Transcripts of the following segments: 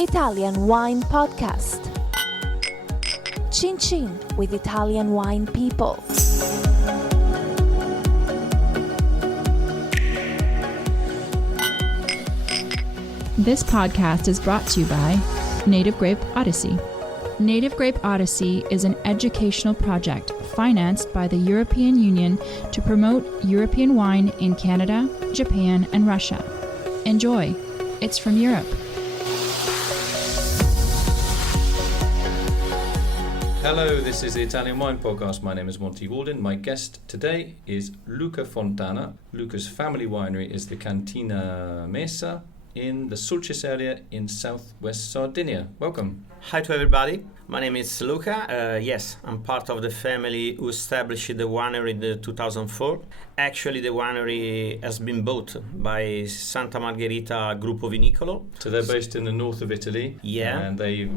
Italian Wine Podcast. Chin Chin with Italian wine people. This podcast is brought to you by Native Grape Odyssey. Native Grape Odyssey is an educational project financed by the European Union to promote European wine in Canada, Japan, and Russia. Enjoy. It's from Europe. Hello, this is the Italian Wine Podcast. My name is Monty, Waldin. My guest today is Luca Fontana. Luca's family winery is the Cantina, Mesa in the Sulcis area in southwest Sardinia. Welcome. Hi to everybody. My name is Luca. Yes, I'm part of the family who established the winery in 2004. Actually, the winery has been bought by Santa Margherita Gruppo Vinicolo. So they're based in the north of Italy. Yeah. And they're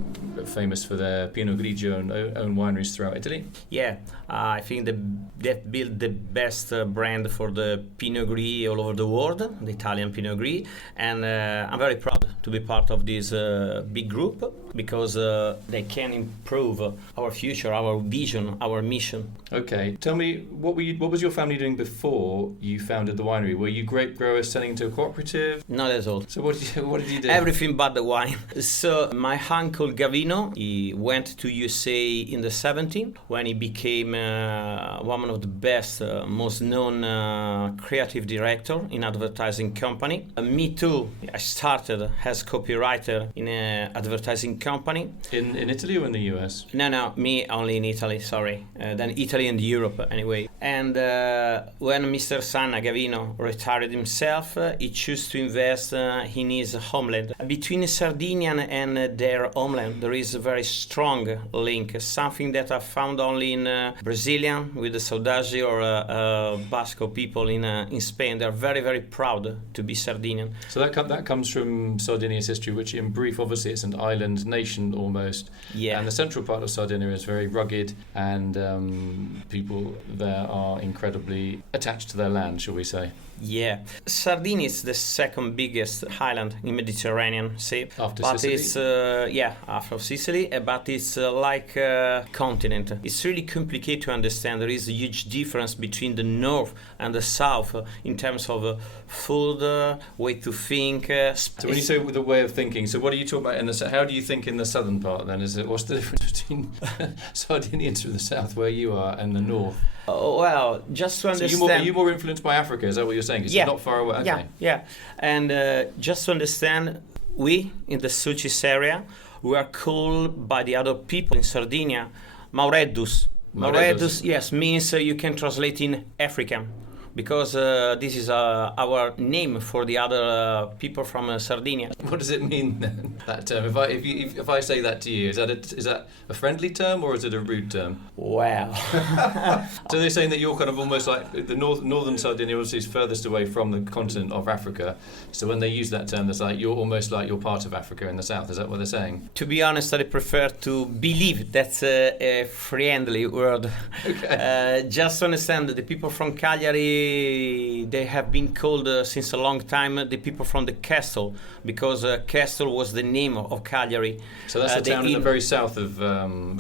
famous for their Pinot Grigio and own wineries throughout Italy. Yeah, I think they've built the best brand for the Pinot Gris all over the world, the Italian Pinot Gris. And I'm very proud to be part of this big group because they can improve our future, our vision, our mission. Okay, tell me, what was your family doing before you founded the winery? Were you grape growers selling to a cooperative? Not at all. So what did you do? Everything but the wine. So my uncle Gavino, he went to USA in the 70s when he became one of the best, most known creative director in advertising company. Me too. I started as copywriter in an advertising company. In Italy or in the US? No, me only in Italy, sorry. Then Italy and Europe, anyway. And when Mr. Sanna Gavino retired himself, he chose to invest in his homeland. Between Sardinia and their homeland, there is a very strong link, something that I found only in Brazilian with the Saudade or Basque people in Spain. They're very, very proud to be Sardinian. So that comes from Sardinia's history, which in brief, obviously it's an island nation almost. Yeah. And the central part of Sardinia is very rugged, and people there are incredibly attached to their land, shall we say. Yeah, Sardinia is the second biggest island in Mediterranean Sea. After Sicily? It's after Sicily, but it's like a continent. It's really complicated to understand. There is a huge difference between the north and the south in terms of food, way to think. So when you say the way of thinking, so what are you talking about how do you think in the southern part then? What's the difference between Sardinians from the south where you are and the north? Well, just to understand... So are you more influenced by Africa, is that what you're saying? Because Yeah. you're not far away. Okay. Yeah. And just to understand, we in the Sulcis area, we are called by the other people in Sardinia, Mauredus. Mauredus, yes, means you can translate in African. Because this is our name for the other people from Sardinia. What does it mean then, that term? If I say that to you, is that a friendly term or is it a rude term? Wow. So they're saying that you're kind of almost like the northern Sardinia obviously is furthest away from the continent of Africa. So when they use that term, it's like you're almost like you're part of Africa in the south. Is that what they're saying? To be honest, I prefer to believe that's a friendly word. Okay. Just to understand that the people from Cagliari, they have been called since a long time the people from the castle, because castle was the name of Cagliari. So that's the town in the very south of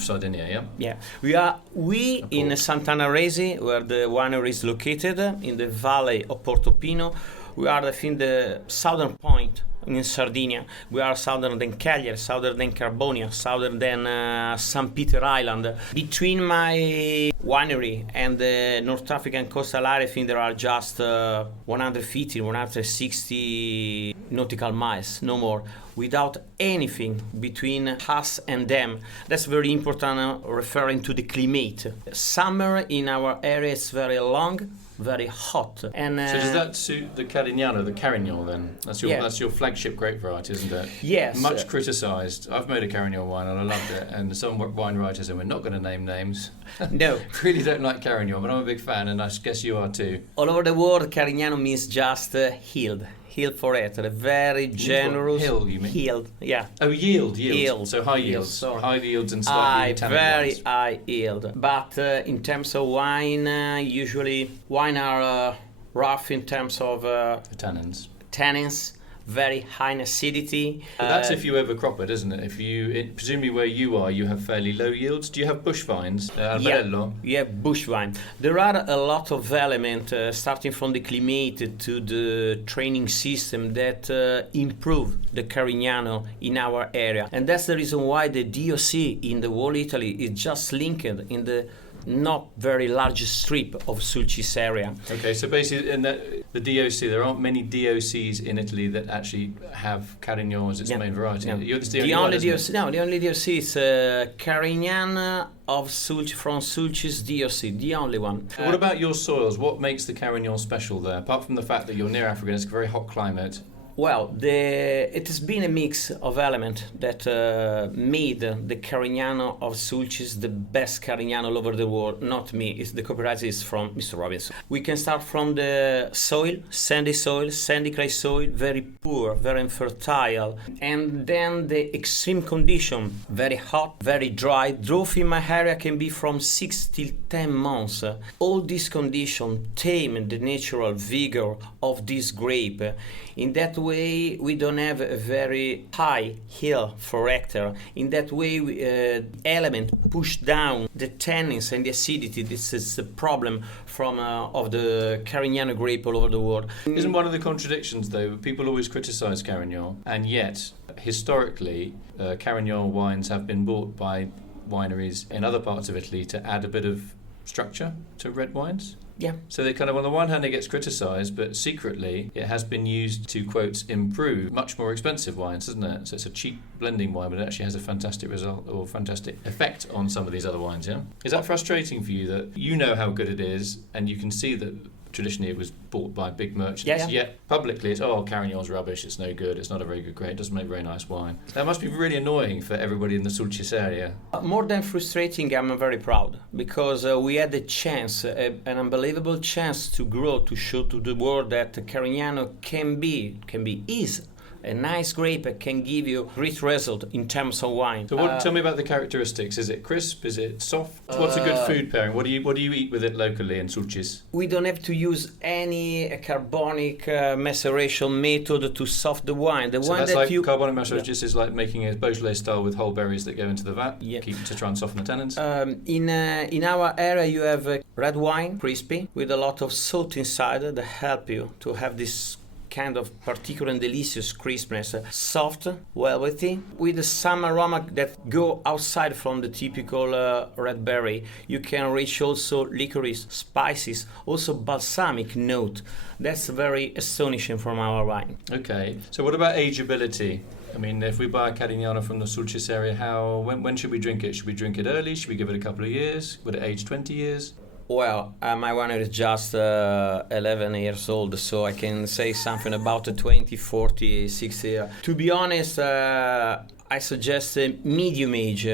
Sardinia, yeah? Yeah. We in Sant'Anaresi, where the winery is located, in the valley of Portofino, we are, I think, the southern point in Sardinia. We are southern than Cagliari, southern than Carbonia, southern than St. Peter Island. Between my winery and the North African coastal area, I think there are just 150, 160 nautical miles, no more, without anything between us and them. That's very important, referring to the climate. Summer in our area is very long, very hot. And so does that suit the Carignano, the Carignan then? That's your flagship grape variety, isn't it? Yes. Much criticised. I've made a Carignan wine and I loved it. And some wine writers, and we're not going to name names, No. really don't like Carignan, but I'm a big fan, and I guess you are too. All over the world, Carignano means just yield. Yield for it. A very generous hill, you mean? Yield, yeah. Oh, yield. Yield. So high yields. So high yields and slightly tannic very wines. high yield. But in terms of wine, usually wine are rough in terms of Tannins. tannins, very high in acidity. But that's if you overcrop it, isn't it? Presumably where you are, you have fairly low yields. Do you have bush vines? Albarello? Yeah, bush vine. There are a lot of elements, starting from the climate to the training system, that improve the Carignano in our area. And that's the reason why the DOC in the whole Italy is just linked in the not very large strip of Sulcis area. Okay, so basically in the DOC, there aren't many DOCs in Italy that actually have Carignan as its main variety. No. You're The only DOC is Carignano of from Sulcis DOC, the only one. What about your soils? What makes the Carignan special there? Apart from the fact that you're near Africa and it's a very hot climate. Well, it has been a mix of elements that made the Carignano of Sulcis the best Carignano all over the world. Not me, the copyright is from Mr. Robinson. We can start from the soil, sandy clay soil, very poor, very infertile. And then the extreme condition, very hot, very dry. Drought in my area can be from 6 till 10 months. All these conditions tame the natural vigor of this grape. In that way, we don't have a very high yield for hectare. In that way, element push down the tannins and the acidity. This is the problem of the Carignano grape all over the world. Isn't one of the contradictions, though? People always criticise Carignan, and yet, historically, Carignan wines have been bought by wineries in other parts of Italy to add a bit of structure to red wines. Yeah. So they kind of, on the one hand, it gets criticised, but secretly it has been used to, quote, improve much more expensive wines, doesn't it? So it's a cheap blending wine, but it actually has a fantastic result or fantastic effect on some of these other wines, yeah? Is that frustrating for you that you know how good it is and you can see that traditionally it was bought by big merchants, yet publicly it's, Carignan's rubbish, it's no good, it's not a very good grape, it doesn't make very nice wine. That must be really annoying for everybody in the Sulcis area. More than frustrating, I'm very proud, because we had a chance, an unbelievable chance to grow, to show to the world that Carignano is a nice grape can give you great result in terms of wine. So tell me about the characteristics. Is it crisp? Is it soft? What's a good food pairing? What do you eat with it locally in Sulcis? We don't have to use any carbonic maceration method to soft the wine. Carbonic maceration is like making a Beaujolais style with whole berries that go into the vat, to try and soften the tannins. In our area, you have red wine, crispy, with a lot of salt inside that help you to have this kind of particular and delicious crispness, soft, velvety, with some aroma that go outside from the typical red berry. You can reach also licorice, spices, also balsamic note. That's very astonishing from our wine. Okay, so what about ageability? I mean, if we buy a Carignano from the Sulcis area, when should we drink it? Should we drink it early? Should we give it a couple of years? Would it age 20 years? Well, my winery is just 11 years old, so I can say something about 20, 40, 60 years. To be honest, I suggest medium age.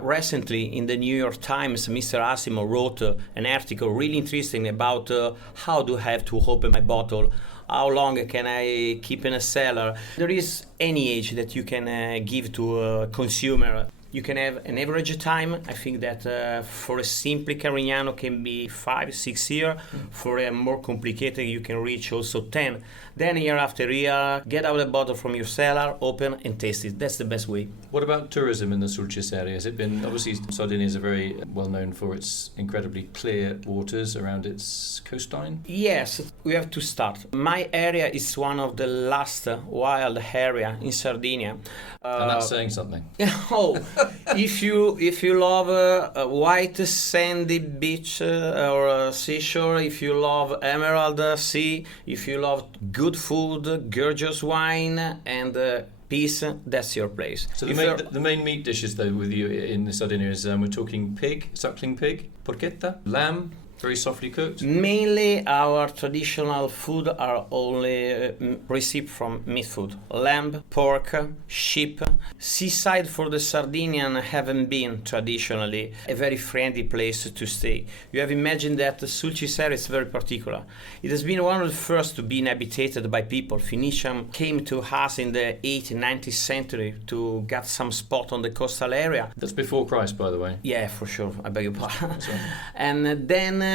Recently, in the New York Times, Mr. Asimo wrote an article really interesting about how do I have to open my bottle. How long can I keep in a cellar? There is any age that you can give to a consumer. You can have an average time. I think that for a simple Carignano can be 5-6 years. For a more complicated, you can reach also 10. Then year after year, get out a bottle from your cellar, open and taste it. That's the best way. What about tourism in the Sulcis area? Has it been, obviously Sardinia is very well known for its incredibly clear waters around its coastline? Yes, we have to start. My area is one of the last wild area in Sardinia. And that's saying something. If you love a white sandy beach or seashore, if you love emerald sea, if you love good food, gorgeous wine, and peace, that's your place. So the main meat dishes, though, with you in Sardinia is we're talking pig, suckling pig, porchetta, lamb, very softly cooked. Mainly our traditional food are only received from meat food. Lamb, pork, sheep. Seaside for the Sardinian haven't been traditionally a very friendly place to stay. You have imagined that the Sulcis area is very particular. It has been one of the first to be inhabited by people. Phoenicians came to us in the 8th and 19th century to get some spot on the coastal area. That's before Christ, by the way. Yeah, for sure. I beg your pardon. And then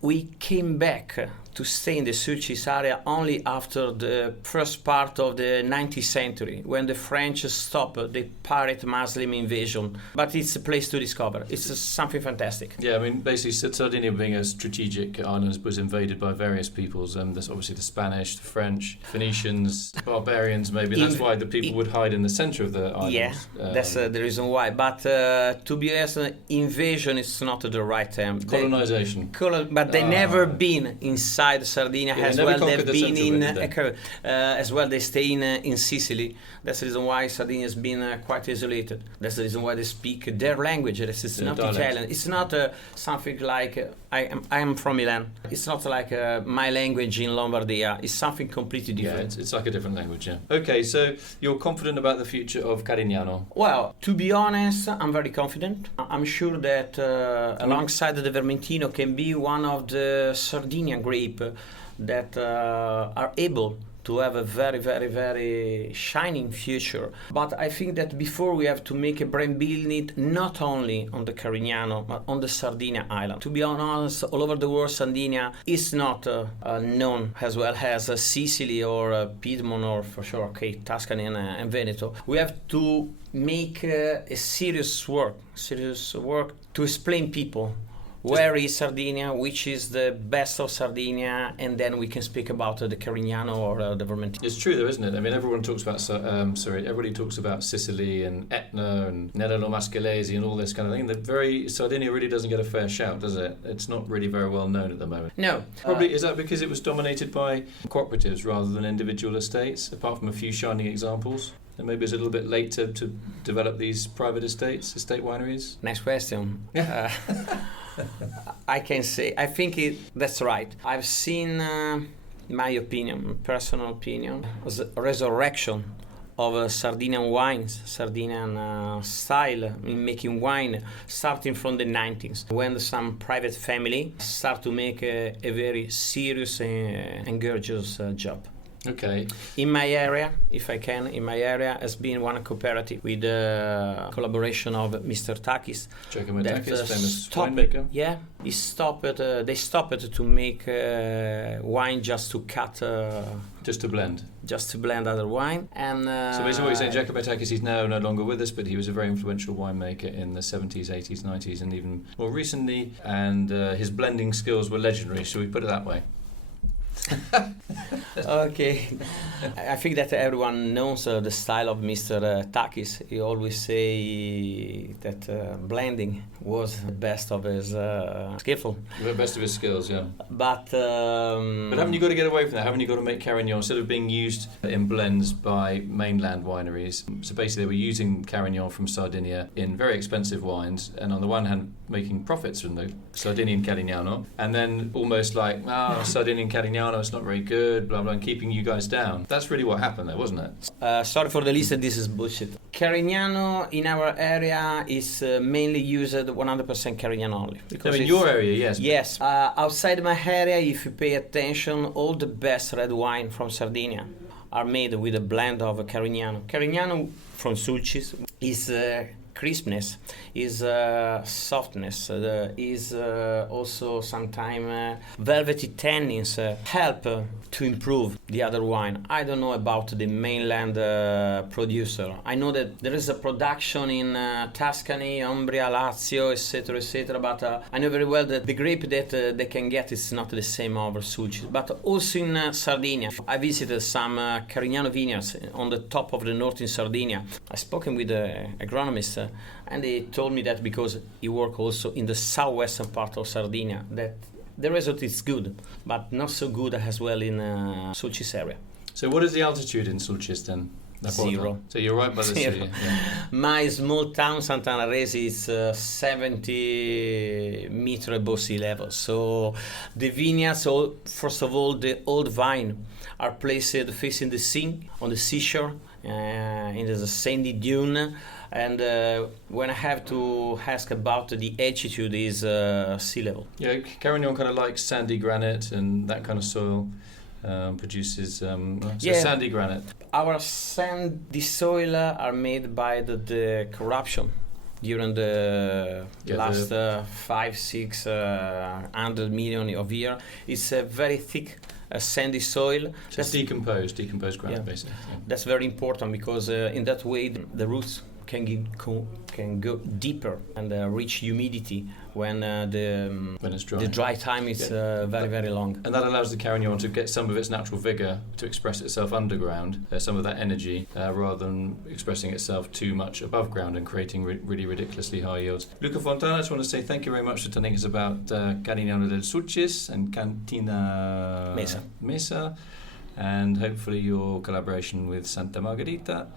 we came back to stay in the Sulcis area only after the first part of the 19th century, when the French stopped the pirate Muslim invasion. But it's a place to discover. It's something fantastic. Yeah, I mean, basically, Sardinia being a strategic island was invaded by various peoples. There's obviously the Spanish, the French, Phoenicians, barbarians, maybe. That's why the people would hide in the center of the island. Yeah, that's the reason why. But to be honest, invasion is not the right term. Colonization. But they never been inside Sardinia. Yeah, as they well. never They've conquered the been central in bit, as well. They stay in Sicily. That's the reason why Sardinia has been quite isolated. That's the reason why they speak their language. It's not dialect. Italian. It's not something like I am from Milan. It's not like my language in Lombardia. It's something completely different. Yeah, it's like a different language. Yeah. Okay, so you're confident about the future of Carignano? Well, to be honest, I'm very confident. I'm sure that alongside the Vermentino can be one of the Sardinian grape that are able to have a very, very, very shining future. But I think that before we have to make a brand building not only on the Carignano, but on the Sardinia island. To be honest, all over the world, Sardinia is not known as well as Sicily or Piedmont or for sure, Tuscany and Veneto. We have to make a serious work to explain people where is Sardinia, which is the best of Sardinia, and then we can speak about the Carignano or the Vermentino. It's true, though, isn't it? I mean, everyone talks about everybody talks about Sicily and Etna and Nello Mascalese and all this kind of thing. Sardinia really doesn't get a fair shout, does it? It's not really very well known at the moment. No. Probably is that because it was dominated by cooperatives rather than individual estates, apart from a few shining examples? And maybe it's a little bit late to develop these private estate wineries? Nice question. I can say, I think that's right. I've seen, my opinion, personal opinion, was a resurrection of Sardinian wines, Sardinian style in making wine, starting from the 90s, when some private family start to make a very serious and gorgeous job. Okay. In my area, if I can, has been one cooperative with the collaboration of Mr. Takis. Giacomo Takis, famous stopped, winemaker. Yeah, they stopped to make wine just to cut. Just to blend. Just to blend other wine. And so basically what you're saying, Giacomo Takis, he's now no longer with us, but he was a very influential winemaker in the 70s, 80s, 90s, and even more recently. And his blending skills were legendary, shall we put it that way? Okay, I think that everyone knows the style of Mr. Takis. He always say that blending was the best of his skillful. The best of his skills, yeah. But haven't you got to get away from that? Haven't you got to make Carignan instead of being used in blends by mainland wineries? So basically, they were using Carignan from Sardinia in very expensive wines, and on the one hand, making profits from the Sardinian Carignano, and then almost like, Sardinian Carignano, it's not very good, blah, blah, and keeping you guys down. That's really what happened there, wasn't it? Sorry for the list, this is bullshit. Carignano in our area is mainly used 100% Carignan only. No, in your area, yes. Yes. Outside my area, if you pay attention, all the best red wine from Sardinia are made with a blend of Carignano. Carignano from Sulcis is crispness, is softness, is also sometimes velvety tannins help to improve the other wine. I don't know about the mainland producer. I know that there is a production in Tuscany, Umbria, Lazio, etc., but I know very well that the grape that they can get is not the same over Sulcis. But also in Sardinia, I visited some Carignano vineyards on the top of the north in Sardinia. I spoken with an agronomist and they told me that because he worked also in the southwestern part of Sardinia, that the result is good, but not so good as well in Sulcis area. So what is the altitude in Sulcis then? 0. So you're right by the sea. Yeah. My small town, Fontana is 70 meters above sea level. So the vineyards, first of all, the old vine are placed facing the sea, on the seashore, in the sandy dune. And when I have to ask about the altitude is sea level. Yeah, Carignan kind of likes sandy granite and that kind of soil. Produces sandy granite. Our sandy soil are made by the corruption during the last 500-600 million of years. It's a very thick sandy soil. So it's decomposed ground, basically. Yeah. That's very important because in that way the roots can go deeper and reach humidity when it's dry. The dry time is very long. And that allows the carignan to get some of its natural vigour to express itself underground, some of that energy, rather than expressing itself too much above ground and creating really ridiculously high yields. Luca Fontana, I just want to say thank you very much for telling us about Carignano del Sulcis and Cantina Mesa, and hopefully your collaboration with Santa Margherita,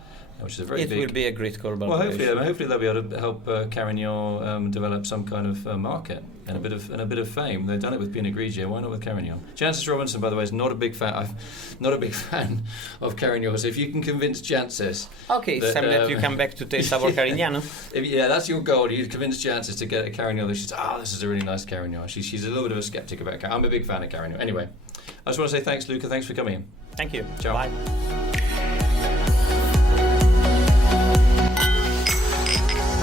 which is a very big... It will be a great collaboration. Well, hopefully they'll be able to help Carignan develop some kind of market and a bit of fame. They've done it with Pinot Grigio. Why not with Carignan? Jancis Robinson, by the way, is not a big fan. I'm not a big fan of Carignan. So if you can convince Jancis, that you come back to taste our Carignano. Yeah, that's your goal. You convince Jancis to get a Carignan that she's this is a really nice Carignan. She's a little bit of a skeptic about Carignan. I'm a big fan of Carignan. Anyway, I just want to say thanks, Luca. Thanks for coming in. Thank you. Ciao. Bye.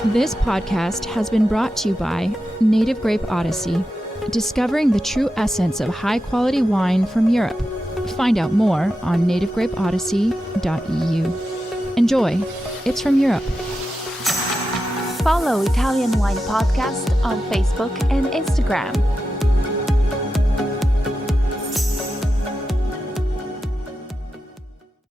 This podcast has been brought to you by Native Grape Odyssey, discovering the true essence of high-quality wine from Europe. Find out more on nativegrapeodyssey.eu. Enjoy. It's from Europe. Follow Italian Wine Podcast on Facebook and Instagram.